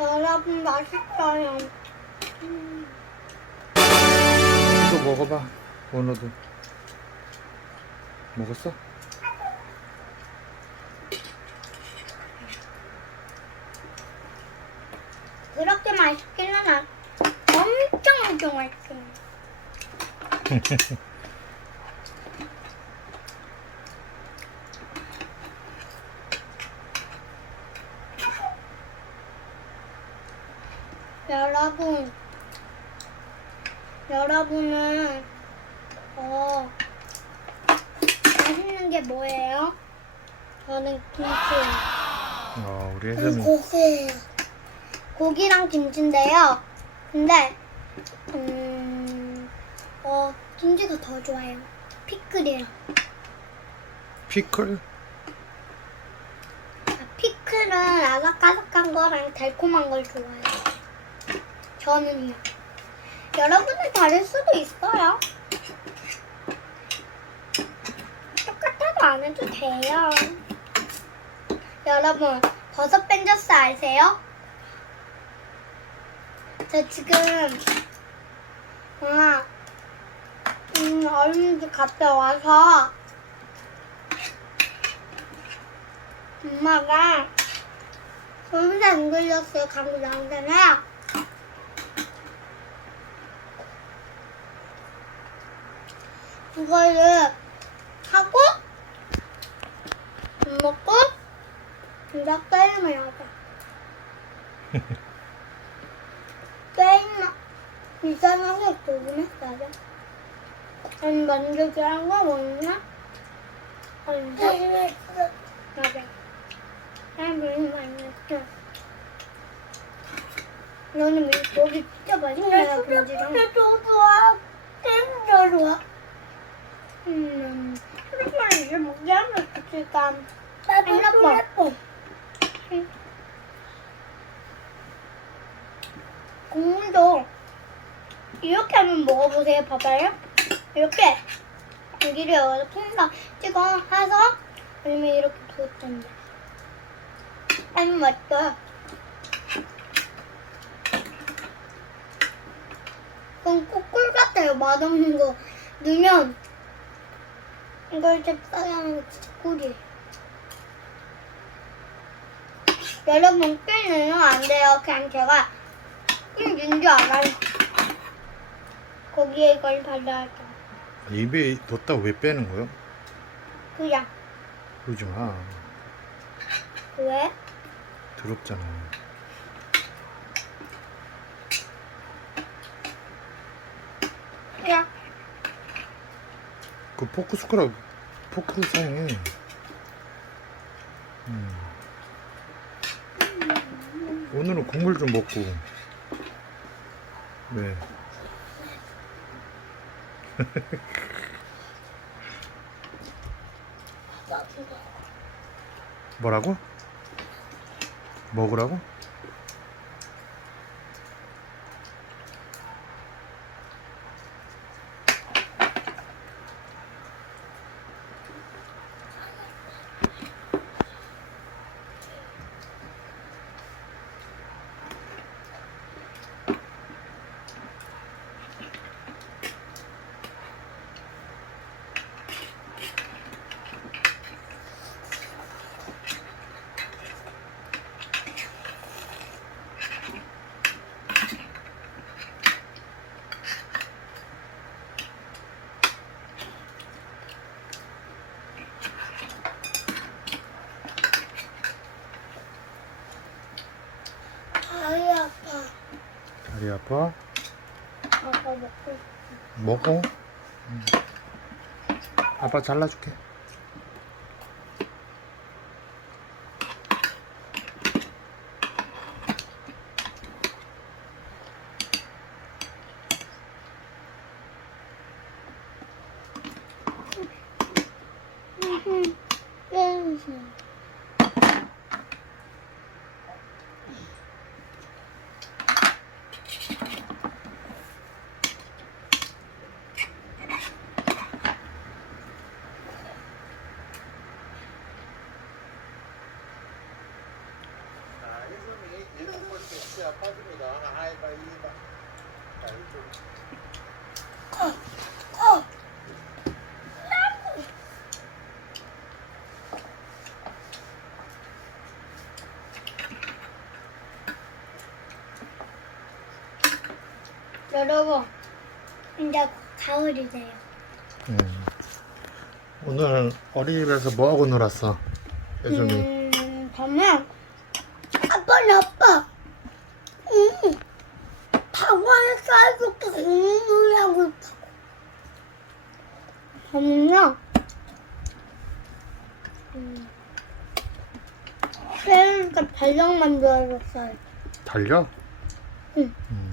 여러분 맛있어요. 또 먹어봐. 원호도. 먹었어? 그렇게 맛있기는 안. 엄청 엄청 맛있어 요. 여러분, 여러분은 어 맛있는 게 뭐예요? 저는 김치예요. 어, 우리 저는 혜선이. 고기예요. 고기랑 김치인데요. 근데 음, 어 김치가 더 좋아요. 피클이랑. 피클? 아, 피클은 아삭아삭한 거랑 달콤한 걸 좋아해요. 저는요. 여러분은 다를 수도 있어요. 똑같아도 안 해도 돼요. 여러분, 버섯 벤저스 아세요? 저 지금, 아, 음, 어린이집 갔다 와서, 엄마가 혼자 안 걸렸어요. 감기 나오잖아요. 그거를 하고 밥 먹고 이제 게임을 하자. 게임 이상하게 궁금했어요. 아니 만족이란 거 뭐냐? 아니 맞아. 난 너무 많이 했어. 너는 왜 고기 진짜 맛있냐, 김치랑? 더 좋아. 땡더 좋아. 음, 휴대폰을 이제 먹게 하면 좋겠다. 나도 휴대폰. 국물도 이렇게 한번 먹어보세요. 봐봐요. 이렇게 여기다 통에다 찍어 해서 아니면 이렇게 부었던데. 아니 맛있어요. 꼭꿀 같아요. 맛없는 거 넣으면 이걸 잽싸게 하면 진짜 꿀이에요. 여러분 꿀 넣으면 안 돼요. 그냥 제가 꿀 넣은 줄 알아요. 거기에 이걸 발라야죠. 입에 넣었다가 왜 빼는 거야? 그냥 그러지 마. 왜? 더럽잖아. 그냥 그 포크 숟가락, 포크를 사용해. 음. 오늘은 국물 좀 먹고. 네. 뭐라고? 먹으라고? 다리 아파. 다리 아파? 아빠 먹고 싶어. 먹어. 음. 아빠 잘라줄게. 음. 아빠들이다. 아이가 이봐. 커. 여러분, 이제 가을이 돼요. 음. 오늘 어린이집에서 뭐 하고 놀았어? 예준이. 음, 저는 아빠는 아빠. 음, 방안에 쌀국수 국물하고 있다고. 저는요. 음, 새우가 달력 만들어줬어요. 달려? 응. 음.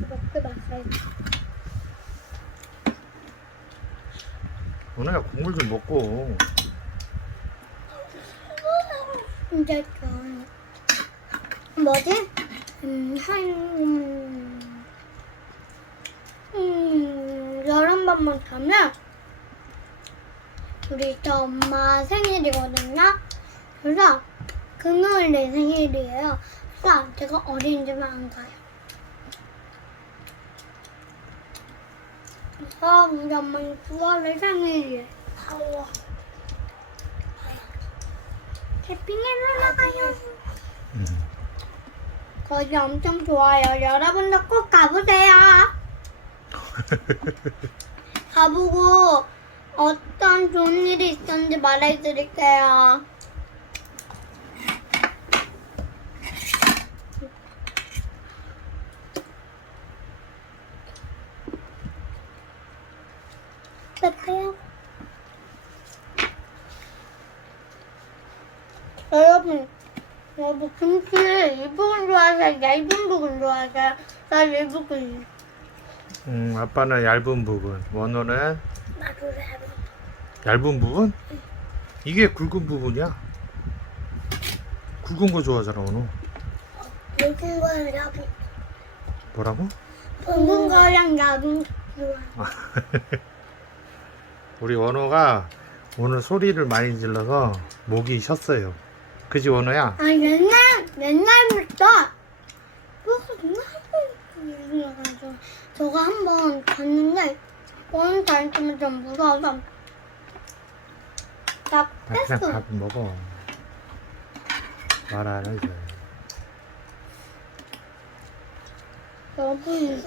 이렇게 봤어요. 오늘야 국물 좀 먹고. 이제 좀 뭐지? 음, 한 음, 음, 열한 번만 자면 우리 저 엄마 생일이거든요. 그래서 금요일 내 생일이에요. 그래서 제가 어린이집을 안 가요. 그래서 우리 엄마는 9월에 생일이에요. 아워. 캠핑에 놀러 가요. 음. 거기 엄청 좋아요. 여러분도 꼭 가보세요. 가보고 어떤 좋은 일이 있었는지 말해드릴게요. 빼봐요. 여러분, 여러분 김치 일부분 좋아하세요? 얇은 부분 좋아하세요? 나 일부분. 음, 아빠는 얇은 부분. 원호는 나도 얇은. 얇은 부분? 이게 굵은 부분이야. 굵은 거 좋아하잖아, 원호. 굵은 거랑 얇은. 뭐라고? 굵은 거랑 얇은 거 좋아. 우리 원호가 오늘 소리를 많이 질러서 목이 쉬었어요. 그지 원호야? 아 옛날 옛날부터 그래서 가지고 저가 한번 갔는데 원다니면좀 무서워서 나 아, 그냥 뺐어. 밥 먹어. 말 안 해줘. 여러분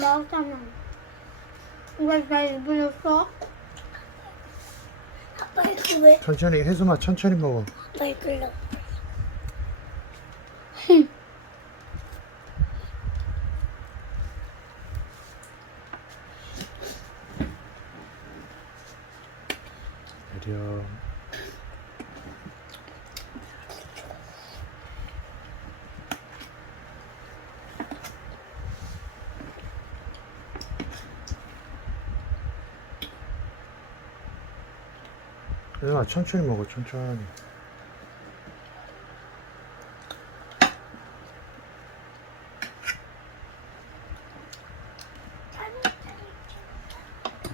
나왔잖아. 왜나 입으셨어? 아빠 이거 왜? 천천히 해수마 천천히 먹어. 아빠 이걸로. 내려. 혜수마 천천히 먹어 천천히.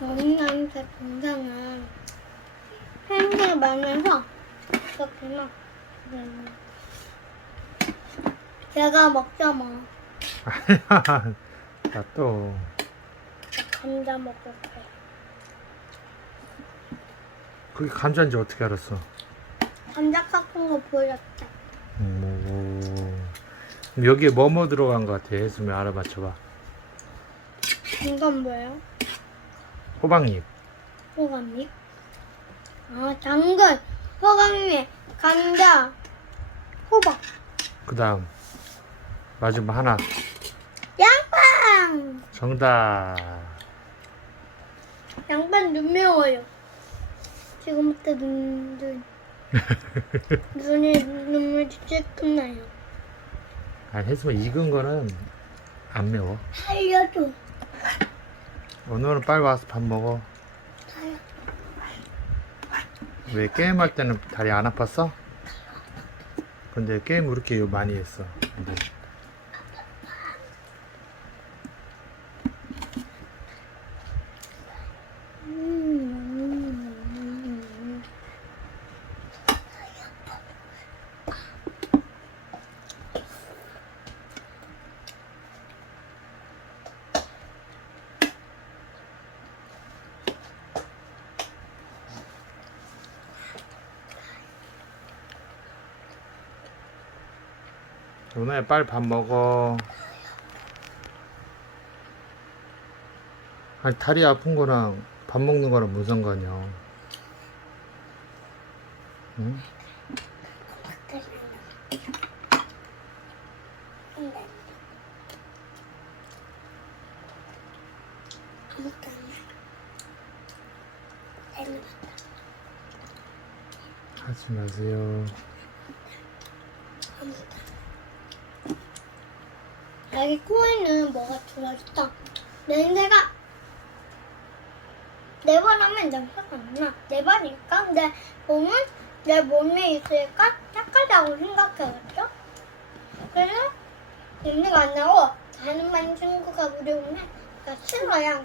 어린아이들 동생은 팬들이 많아서 그렇게 막 음. 제가 먹자 뭐 아니야. 나 또. 감자 거야 그게 감자인지 어떻게 알았어? 감자 깎은 거 보였다 음, 그럼 여기에 뭐뭐 들어간 것 같아? 해수면 알아맞혀봐. 이건 뭐예요? 호박잎. 호감잎 아 당근 호감잎 감자 호박 그 다음 마지막 하나. 양파 정답. 양반 눈 매워요 지금부터 눈, 눈 눈이 눈물이 찔 끝나요 아, 해수면 익은 거는 안 매워. 살려줘 오늘은 빨리 와서 밥 먹어. 왜 게임할 때는 다리 안 아팠어? 근데 게임 왜 이렇게 많이 했어? 근데 음, 오늘 빨리 밥 먹어. 아니 다리 아픈 거랑 밥 먹는 거랑 무슨 상관이야? 응? 하지 마세요. 여기 코에는 뭐가 들어있어? 냄새가 네 번 하면 냄새가 안 나. 네 번이니까 근데 몸은 내 몸에 있으니까 착하다고 생각해겠죠? 그래서 냄새가 안 나고 다른 친구가 우리 오면 그러니까 싫어요.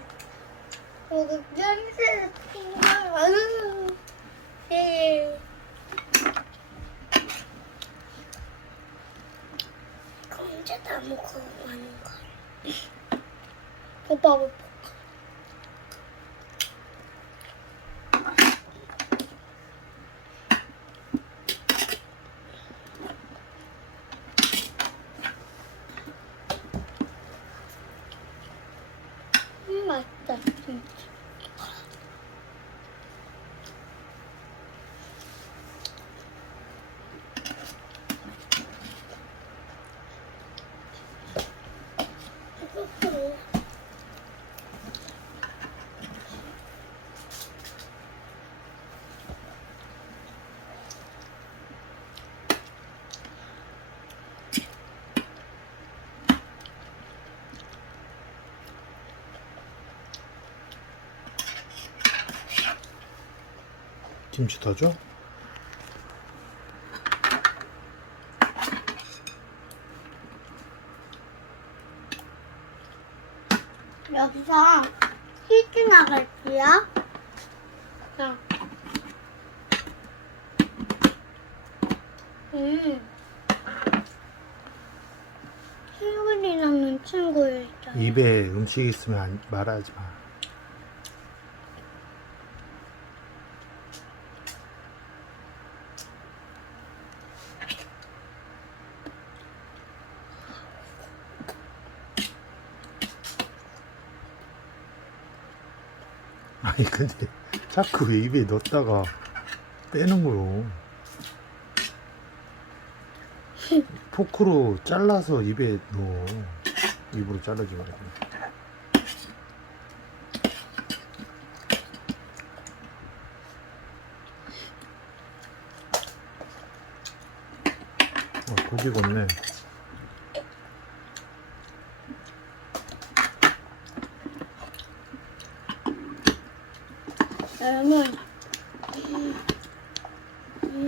그리고 냄새를 풍겨. 아유. 예. 언제 다 먹고 가는 거? 오빠 오빠. 음 맛있다 진짜. 김치 더 줘? 여기서 퀴즈 나갈게요. 자. 음. 친구이라는 친구 있잖아. 입에 음식 있으면 안- 말하지 마. 아니 근데 자꾸 입에 넣었다가 빼는 거요. 포크로 잘라서 입에 넣어. 입으로 자르지 말고. 어, 고기 굽네. 여러분. 음,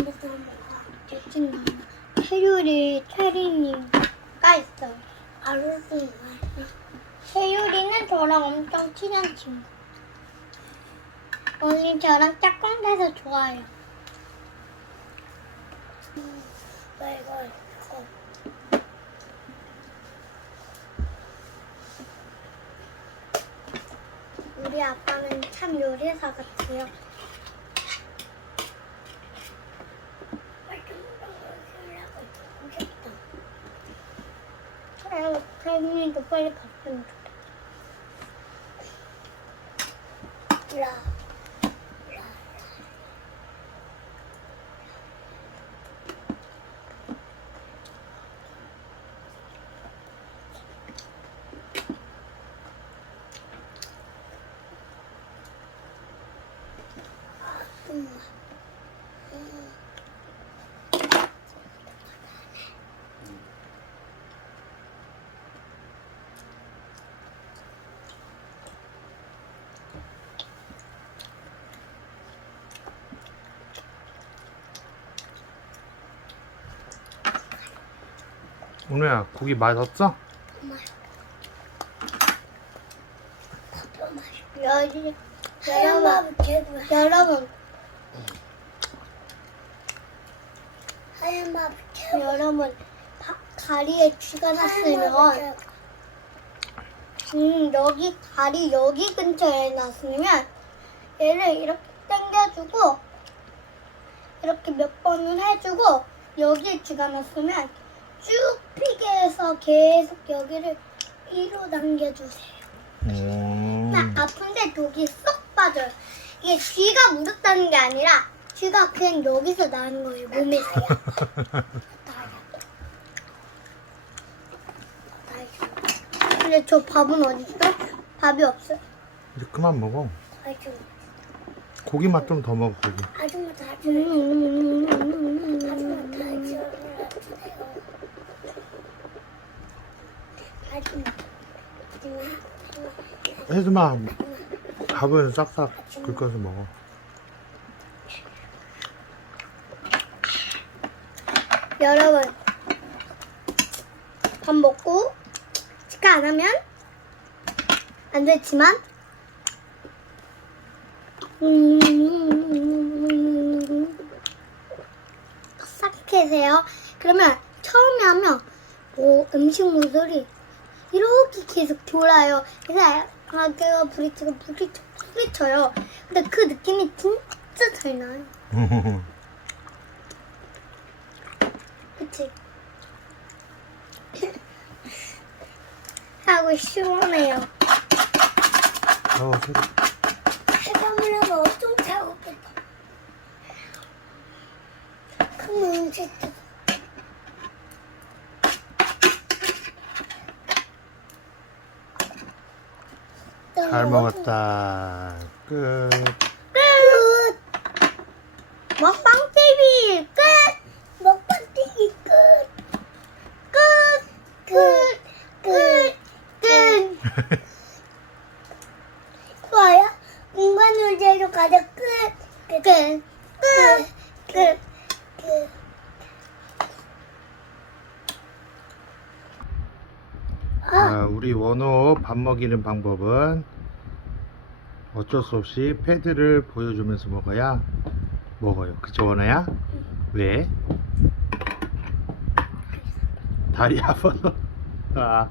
채율이 체리니가 있어요. 알았어. 채율이는 저랑 친구. 언니 저랑 짝꿍 돼서 좋아요. 이거 이거 이거. 우리 아빠는 참 요리사 같아요. 아유, 태민이도 빨리 갔으면 좋겠다. 라. 오늘야 고기 맛없어? 여기 여러분 여러분 여러분 바- 다리에 쥐가 났으면 음 여기 다리 여기 근처에 났으면 얘를 이렇게 당겨주고 이렇게 몇 번을 해주고 여기에 쥐가 났으면 쭉 아프게 해서 계속 여기를 위로 당겨주세요. 오. 나 아픈데 독이 쏙 빠져요. 이게 쥐가 물었다는 게 아니라 쥐가 그냥 여기서 나는 거예요. 몸에서요. 근데 저 밥은 어디 있어? 밥이 없어. 이제 그만 먹어. 아줌마, 고기 맛 좀 더 먹어 고기. 아줌마 다 음, 아줌마 다 아줌마, 해주마 밥은 싹싹 긁어서 먹어. 여러분 밥 먹고 치과 안 하면 안 됐지만 음, 싹 해세요. 그러면 처음에 하면 오, 음식 물들이 이렇게 계속 돌아요. 그래서 가게가 부딪히고 부딪혀, 부딪혀요. 근데 그 느낌이 진짜 잘 나요. 그치? 하고 시원해요. 어, 소리. 해감을 하면 엄청 차갑겠다. 큰음식 잘 먹었다. 끝. 끝! 먹방 TV 끝! 먹방 TV 끝! 끝! 끝! 끝! 끝! 좋아요? 공간 의제로 가자 끝! 끝! 끝! 끝! 끝! 끝! 아, 자, 우리 원호 밥 먹이는 방법은 어쩔 수 없이 패드를 보여주면서 먹어야 먹어요. 그쵸, 원호야? 왜? 다리 아파서. 아.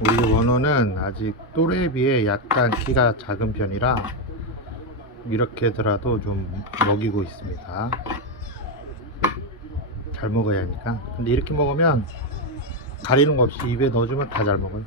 우리 원호는 아직 또래에 비해 약간 키가 작은 편이라 이렇게더라도 좀 먹이고 있습니다. 잘 먹어야 하니까. 근데 이렇게 먹으면 가리는 거 없이 입에 넣어주면 다 잘 먹어요.